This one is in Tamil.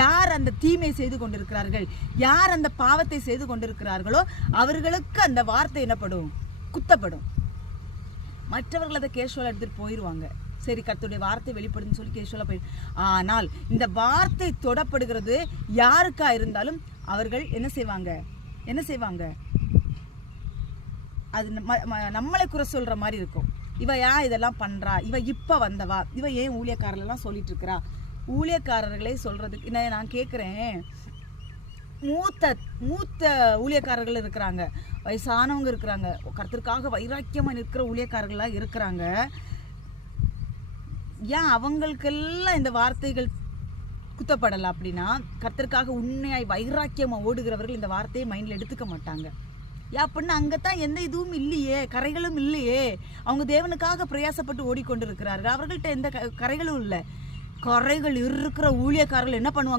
யார் அந்த தீமை செய்து கொண்டிருக்கிறார்கள், யார் அந்த பாவத்தை செய்து கொண்டிருக்கிறார்களோ அவர்களுக்கு அந்த வார்த்தை என்னப்படும், குத்தப்படும். மற்றவர்கள் அதை கேஷுவலா எடுத்துட்டு போயிடுவாங்க. சரி, கர்த்தருடைய வார்த்தை வெளிப்படுதுன்னு சொல்லி கேஷுவலா போயிடும். ஆனால் இந்த வார்த்தை தொடப்படுகிறது யாருக்கா இருந்தாலும் அவர்கள் என்ன செய்வாங்க, அது நம்மளை குறை சொல்ற மாதிரி இருக்கும். இவ ஏன் இதெல்லாம் பண்றா, இவ இப்ப வந்தவா, இவ ஏன் ஊழியக்காரர்கள்லாம் சொல்லிட்டு இருக்கிறா. ஊழியக்காரர்களை சொல்றதுக்கு நான் கேட்குறேன், மூத்த ஊழியக்காரர்கள் இருக்கிறாங்க, வயசானவங்க இருக்கிறாங்க, கர்த்தருக்காக வைராக்கியமா நிற்கிற ஊழியக்காரர்களா இருக்கிறாங்க. ஏன் அவங்களுக்கெல்லாம் இந்த வார்த்தைகள் குத்தப்படலை அப்படின்னா, கர்த்தருக்காக உண்மையாய் வைராக்கியமா ஓடுகிறவர்கள் இந்த வார்த்தையை மைண்ட்ல எடுத்துக்க மாட்டாங்க. அப்படின்னா அங்கத்தான் எந்த இதுவும் இல்லையே, கரைகளும் இல்லையே. அவங்க தேவனுக்காக பிரயாசப்பட்டு ஓடிக்கொண்டு இருக்கிறார்கள். அவர்கள்ட்ட எந்த கரைகளும் இல்லை. கரைகள் இருக்கிற ஊழியக்காரர்கள் என்ன பண்ணுவாங்க